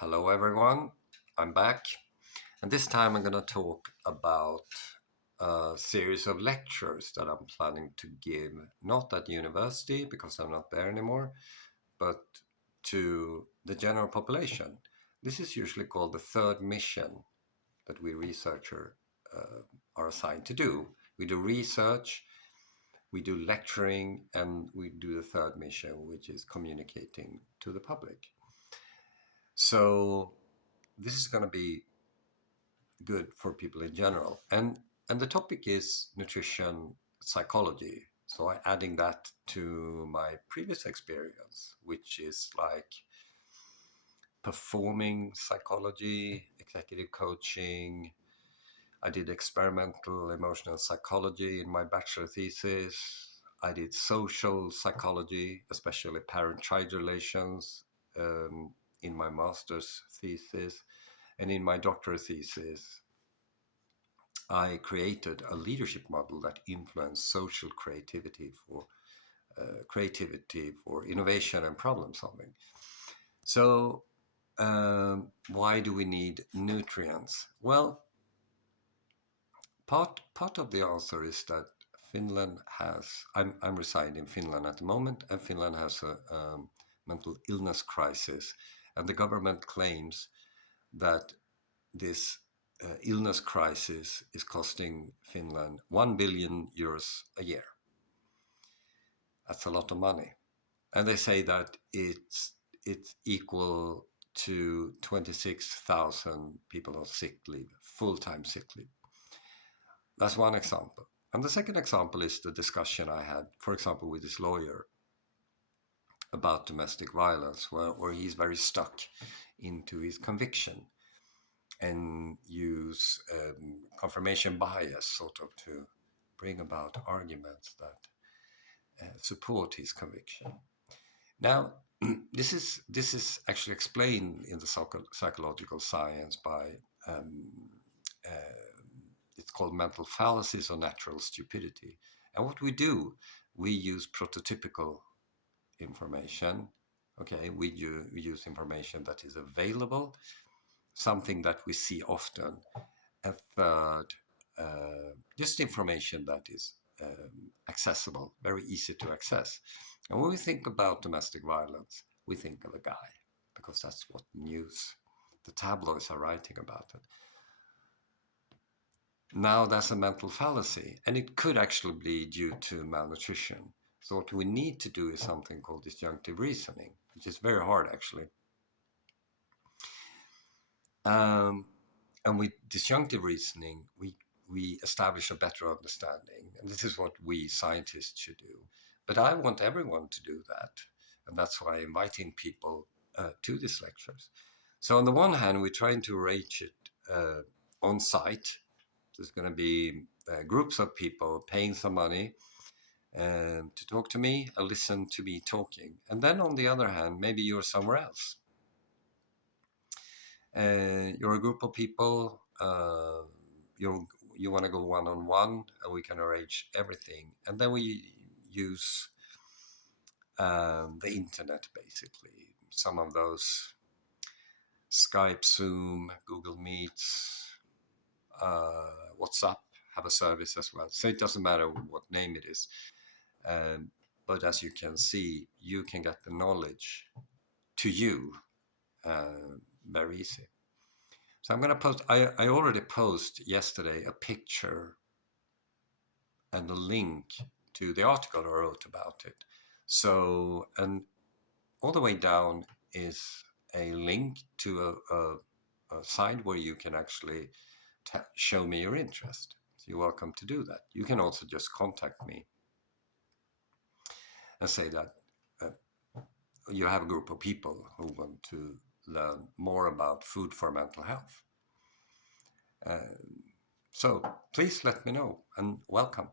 Hello, everyone. I'm back, and this time I'm going to talk about a series of lectures that I'm planning to give, not at university because I'm not there anymore, but to the general population. This is usually called the third mission that we researchers are assigned to do. We do research, we do lecturing, and we do the third mission, which is communicating to the public. So this is going to be good for people in general. And the topic is nutrition psychology. So I adding that to my previous experience, which is like performing psychology, executive coaching. I did experimental emotional psychology in my bachelor thesis. I did social psychology, especially parent-child relations, in my master's thesis. And in my doctoral thesis, I created a leadership model that influenced social creativity for innovation and problem solving. So, why do we need nutrients? Well, part of the answer is that Finland has. I'm residing in Finland at the moment, and Finland has a mental illness crisis, and the government claims that this illness crisis is costing Finland 1 billion euros a year. That's a lot of money. And they say that it's equal to 26,000 people on sick leave, full-time sick leave. That's one example. And the second example is the discussion I had, for example, with this lawyer about domestic violence, where he's very stuck into his conviction and use confirmation bias sort of to bring about arguments that support his conviction. Now, this is actually explained in the psychological science by it's called mental fallacies or natural stupidity. And what we do, we use prototypical information. Okay, we use information that is available, something that we see often. A third, just information that is accessible, very easy to access. And when we think about domestic violence, we think of a guy, because that's what the tabloids are writing about it. Now that's a mental fallacy, and it could actually be due to malnutrition. So what we need to do is something called disjunctive reasoning, which is very hard actually. And with disjunctive reasoning, we establish a better understanding. And this is what we scientists should do. But I want everyone to do that. And that's why I'm inviting people to these lectures. So on the one hand, we're trying to arrange it on site. There's going to be groups of people paying some money to talk to me and listen to me talking. And then on the other hand, maybe you're somewhere else. You're a group of people, you want to go one-on-one, and we can arrange everything. And then we use the internet, basically. Some of those Skype, Zoom, Google Meets, WhatsApp have a service as well. So it doesn't matter what name it is. But as you can see, you can get the knowledge to you very easy. So I'm going to post, I already posted yesterday a picture and a link to the article I wrote about it. So, and all the way down is a link to a site where you can actually show me your interest. So you're welcome to do that. You can also just contact me and say that you have a group of people who want to learn more about food for mental health. So please let me know, and welcome.